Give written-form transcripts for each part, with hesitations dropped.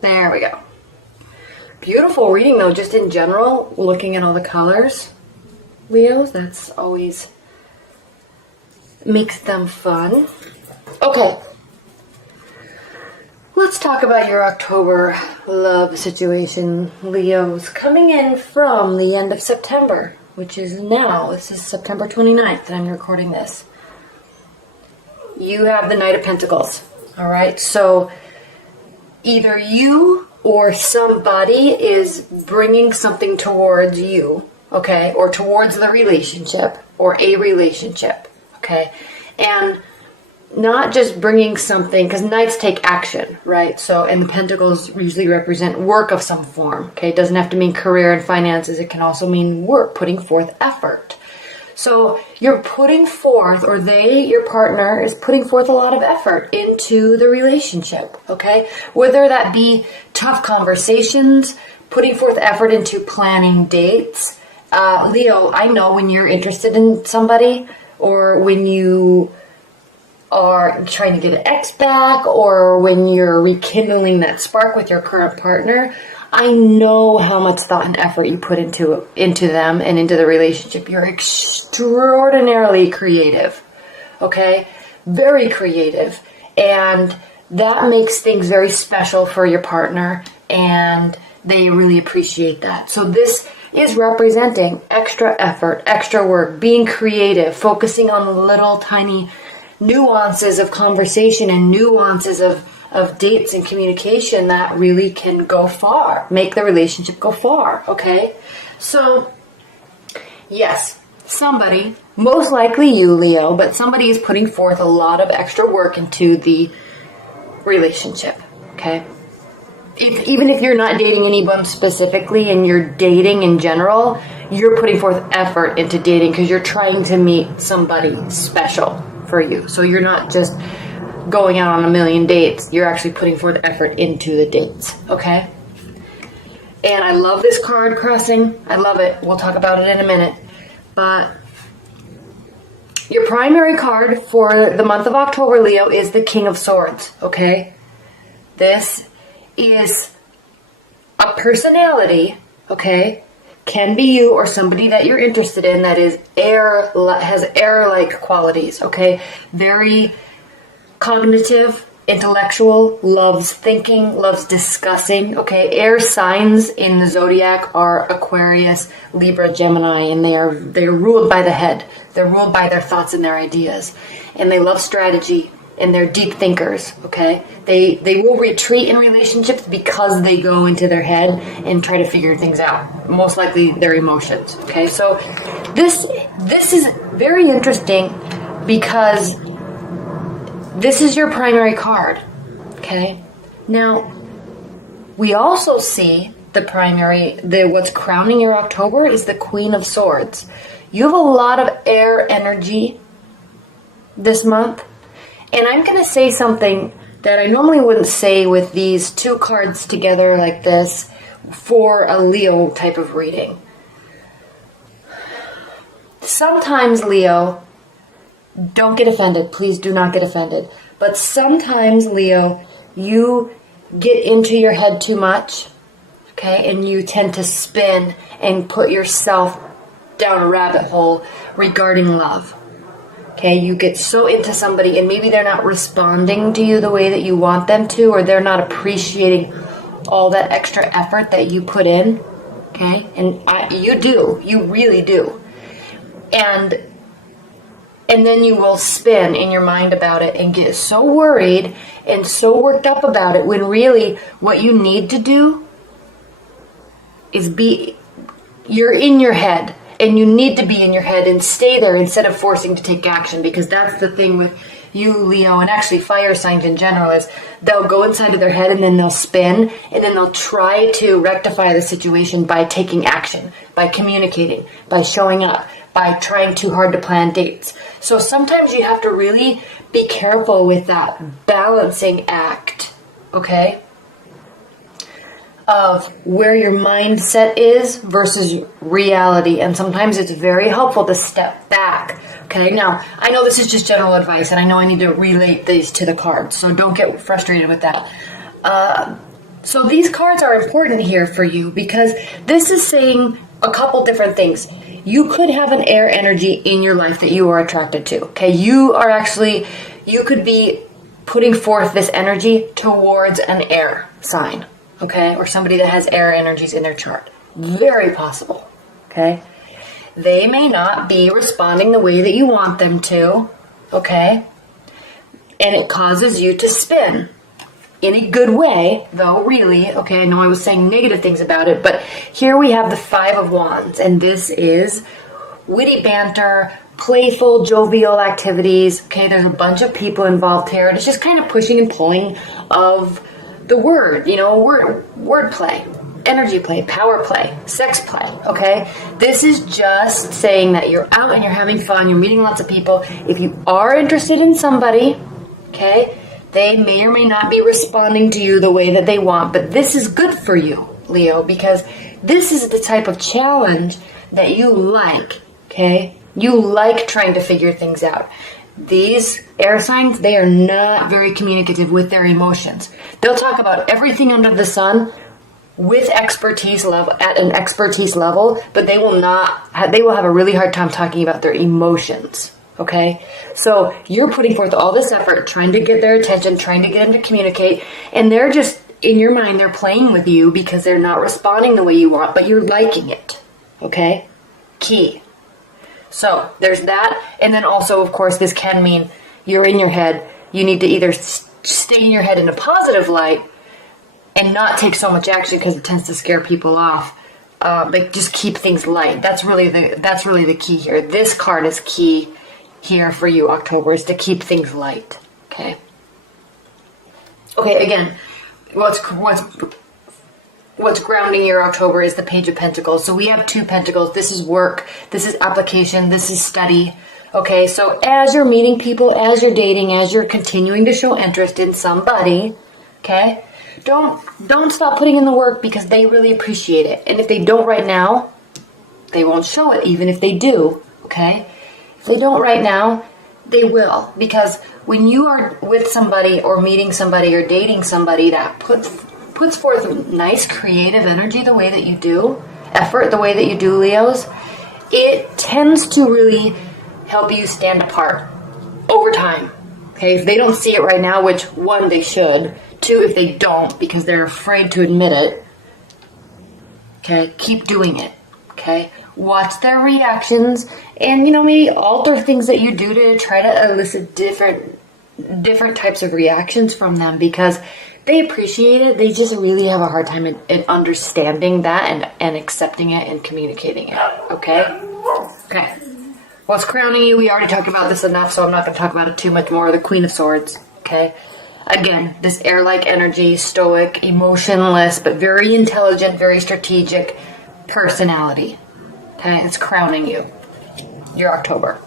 There we go. Beautiful reading though, just in general, looking at all the colors, Leos, that's always makes them fun. Okay, let's talk about your October love situation, Leos, coming in from the end of September, which is now. This is September 29th that I'm recording this. You have the Knight of Pentacles, all right? So either you or somebody is bringing something towards you, okay, or towards the relationship or a relationship, okay, and not just bringing something, because Knights take action, right? So, and the Pentacles usually represent work of some form, okay? It doesn't have to mean career and finances. It can also mean work, putting forth effort. So you're putting forth, or your partner is putting forth a lot of effort into the relationship, okay? Whether that be tough conversations, putting forth effort into planning dates. Leo, I know when you're interested in somebody, or when you are trying to get an ex back, or when you're rekindling that spark with your current partner, I know how much thought and effort you put into them and into the relationship. You're extraordinarily creative, okay? Very creative. And that makes things very special for your partner, and they really appreciate that. So this is representing extra effort, extra work, being creative, focusing on little tiny nuances of conversation and nuances of dates and communication that really can go far, make the relationship go far, okay? So, yes, somebody, most likely you, Leo, but somebody is putting forth a lot of extra work into the relationship, okay? Even if you're not dating anyone specifically and you're dating in general, you're putting forth effort into dating because you're trying to meet somebody special for you. So you're not just going out on a million dates. You're actually putting forth effort into the dates, okay? And I love this card crossing. I love it. We'll talk about it in a minute. But your primary card for the month of October, Leo, is the King of Swords, okay? This is a personality, okay? Can be you or somebody that you're interested in that is has air-like qualities, okay? Very cognitive, intellectual, loves thinking, loves discussing, okay? Air signs in the zodiac are Aquarius, Libra, Gemini, and they're ruled by the head. They're ruled by their thoughts and their ideas. And they love strategy, and they're deep thinkers, okay? They will retreat in relationships because they go into their head and try to figure things out. Most likely their emotions, okay? So this is very interesting because this is your primary card, okay? Now, we also see what's crowning your October is the Queen of Swords. You have a lot of air energy this month. And I'm going to say something that I normally wouldn't say with these two cards together like this for a Leo type of reading. Sometimes, Leo, don't get offended. Please do not get offended. But sometimes, Leo, you get into your head too much, okay? And you tend to spin and put yourself down a rabbit hole regarding love. Okay, you get so into somebody and maybe they're not responding to you the way that you want them to, or they're not appreciating all that extra effort that you put in. Okay, and you really do. And then you will spin in your mind about it and get so worried and so worked up about it when really what you need to do is you're in your head. And you need to be in your head and stay there instead of forcing to take action, because that's the thing with you, Leo, and actually fire signs in general, is they'll go inside of their head and then they'll spin and then they'll try to rectify the situation by taking action, by communicating, by showing up, by trying too hard to plan dates. So sometimes you have to really be careful with that balancing act, okay? Of where your mindset is versus reality. And sometimes it's very helpful to step back. Okay, now, I know this is just general advice, and I know I need to relate these to the cards, so don't get frustrated with that. So these cards are important here for you because this is saying a couple different things. You could have an air energy in your life that you are attracted to. Okay, you could be putting forth this energy towards an air sign. Okay, or somebody that has air energies in their chart. Very possible. Okay, they may not be responding the way that you want them to. Okay, and it causes you to spin. In a good way, though, really. Okay, I know I was saying negative things about it, but here we have the Five of Wands, and this is witty banter, playful, jovial activities. Okay, there's a bunch of people involved here, and it's just kind of pushing and pulling of the word, word play, energy play, power play, sex play. Okay, this is just saying that you're out and you're having fun, you're meeting lots of people. If you are interested in somebody, okay, they may or may not be responding to you the way that they want, but this is good for you, Leo, because this is the type of challenge that you like, okay? You like trying to figure things out. These air signs, they are not very communicative with their emotions. They'll talk about everything under the sun with expertise level, at an expertise level, but they will have a really hard time talking about their emotions. Okay, so you're putting forth all this effort, trying to get their attention, trying to get them to communicate, and they're just, in your mind, they're playing with you because they're not responding the way you want, but you're liking it. Okay, key. So there's that, and then also, of course, this can mean you're in your head. You need to either stay in your head in a positive light and not take so much action because it tends to scare people off. But just keep things light. That's really the key here. This card is key here for you, October, is to keep things light. Okay, again, what's grounding your October is the Page of Pentacles. So we have two Pentacles. This is work, this is application, this is study. Okay, so as you're meeting people, as you're dating, as you're continuing to show interest in somebody, okay, don't stop putting in the work because they really appreciate it. And if they don't right now, they won't show it, even if they do. Okay, if they don't right now, they will, because when you are with somebody or meeting somebody or dating somebody that puts forth nice creative energy the way that you do, effort the way that you do, Leos, it tends to really help you stand apart over time. Okay, if they don't see it right now, which one, they should. Two, if they don't, because they're afraid to admit it, okay, keep doing it. Okay, watch their reactions and, maybe alter things that you do to try to elicit different types of reactions from them, because they appreciate it. They just really have a hard time in understanding that and accepting it and communicating it. Okay. What's crowning you? We already talked about this enough, so I'm not going to talk about it too much more. The Queen of Swords. Okay. Again, this air-like energy, stoic, emotionless, but very intelligent, very strategic personality. Okay, it's crowning you. Your October.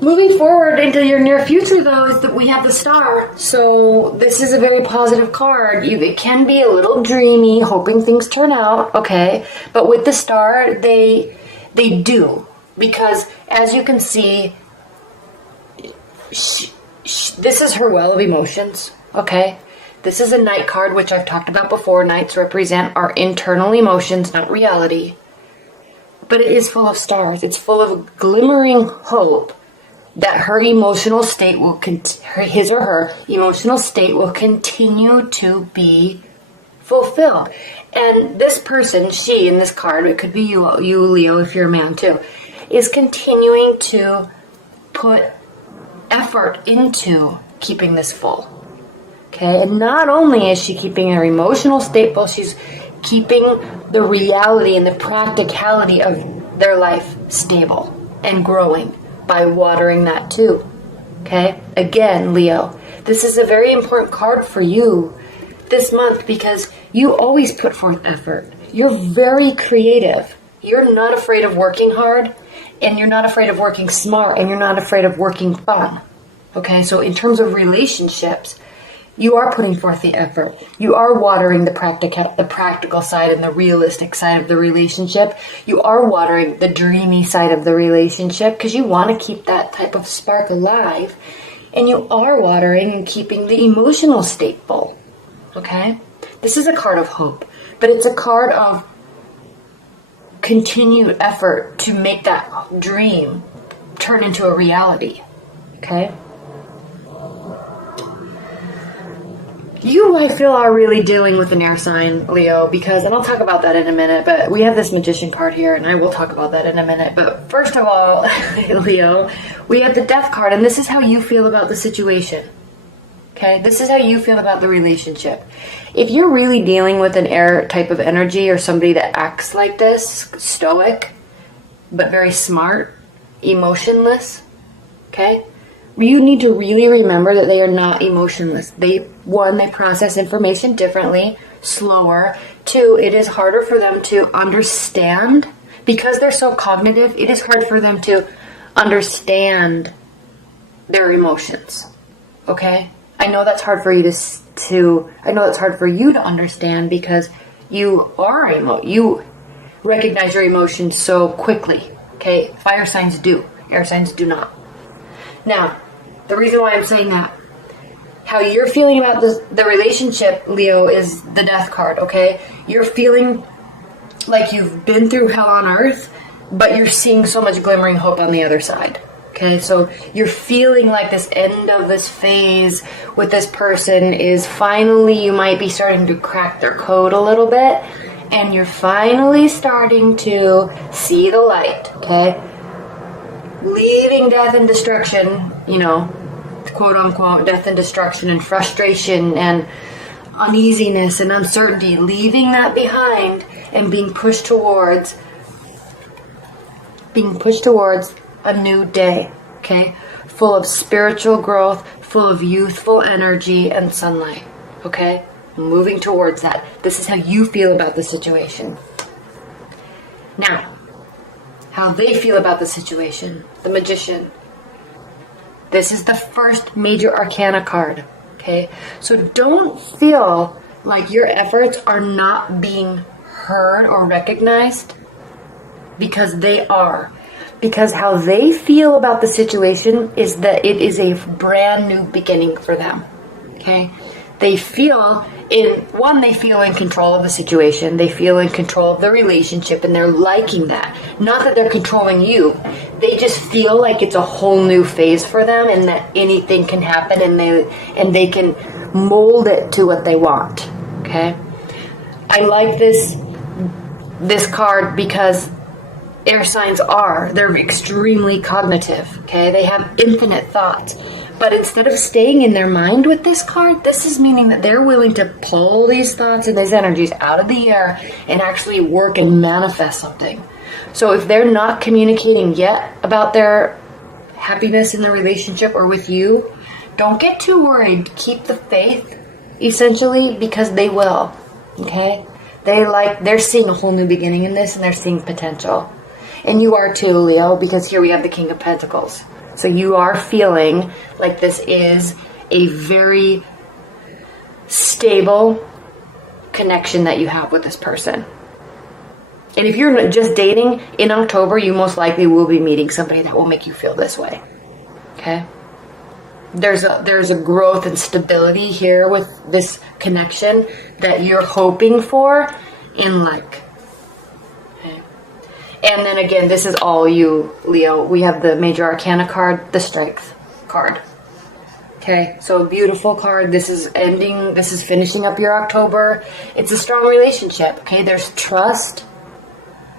Moving forward into your near future, though, is that we have the Star. So this is a very positive card. It can be a little dreamy, hoping things turn out, okay? But with the Star, they do. Because, as you can see, this is her well of emotions, okay? This is a Knight card, which I've talked about before. Knights represent our internal emotions, not reality. But it is full of stars. It's full of glimmering hope that her emotional state will, his or her emotional state will continue to be fulfilled. And this person, she in this card, it could be you Leo, if you're a man too, is continuing to put effort into keeping this full. Okay, and not only is she keeping her emotional state full, she's keeping the reality and the practicality of their life stable and growing by watering that too. Okay, again, Leo, this is a very important card for you this month because you always put forth effort. You're very creative. You're not afraid of working hard, and you're not afraid of working smart, and you're not afraid of working fun. Okay, so in terms of relationships, you are putting forth the effort. You are watering the practical side and the realistic side of the relationship. You are watering the dreamy side of the relationship because you want to keep that type of spark alive And you are watering and keeping the emotional state full. Okay? This is a card of hope, but it's a card of continued effort to make that dream turn into a reality. Okay? You, I feel, are really dealing with an air sign, Leo, because, and I'll talk about that in a minute, but we have this Magician card here, and I will talk about that in a minute. But first of all, Leo, we have the Death card, and this is how you feel about the situation. Okay? This is how you feel about the relationship. If you're really dealing with an air type of energy or somebody that acts like this, stoic, but very smart, emotionless, okay? You need to really remember that they are not emotionless. They process information differently, slower. 2, it is harder for them to understand. Because they're so cognitive, it is hard for them to understand their emotions. Okay? I know that's hard for you I know it's hard for you to understand because you recognize your emotions so quickly. Okay? Fire signs do. Air signs do not. Now, the reason why I'm saying that, how you're feeling about the relationship, Leo, is the Death card, okay? You're feeling like you've been through hell on earth, but you're seeing so much glimmering hope on the other side, okay? So you're feeling like this end of this phase with this person is finally, you might be starting to crack their code a little bit, and you're finally starting to see the light, okay? Leaving death and destruction, quote unquote, death and destruction and frustration and uneasiness and uncertainty, leaving that behind and being pushed towards a new day, okay? Full of spiritual growth, full of youthful energy and sunlight, okay? Moving towards that. This is how you feel about the situation. Now, how they feel about the situation, the Magician. This is the first major arcana card, okay? So don't feel like your efforts are not being heard or recognized, because they are. Because how they feel about the situation is that it is a brand new beginning for them, okay? They feel in control of the situation. They feel in control of the relationship, and they're liking that. Not that they're controlling you. They just feel like it's a whole new phase for them, and that anything can happen, and they can mold it to what they want. Okay? I like this card because air signs they're extremely cognitive. Okay? They have infinite thoughts. But instead of staying in their mind with this card, this is meaning that they're willing to pull these thoughts and these energies out of the air and actually work and manifest something. So if they're not communicating yet about their happiness in the relationship or with you, don't get too worried. Keep the faith, essentially, because they will. Okay? They're seeing a whole new beginning in this, and they're seeing potential. And you are too, Leo, because here we have the King of Pentacles. So you are feeling like this is a very stable connection that you have with this person. And if you're just dating, in October, you most likely will be meeting somebody that will make you feel this way. Okay? There's a growth and stability here with this connection that you're hoping for in like. And then again, this is all you, Leo. We have the Major Arcana card, the Strength card. Okay, so a beautiful card. This is finishing up your October. It's a strong relationship, okay? There's trust,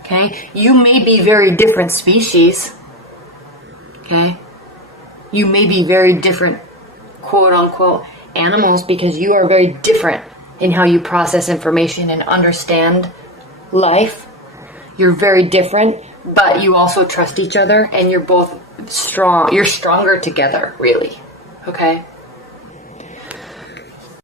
okay? You may be very different species, okay? You may be very different, quote-unquote, animals, because you are very different in how you process information and understand life. You're very different, but you also trust each other, and you're both strong. You're stronger together, really. Okay?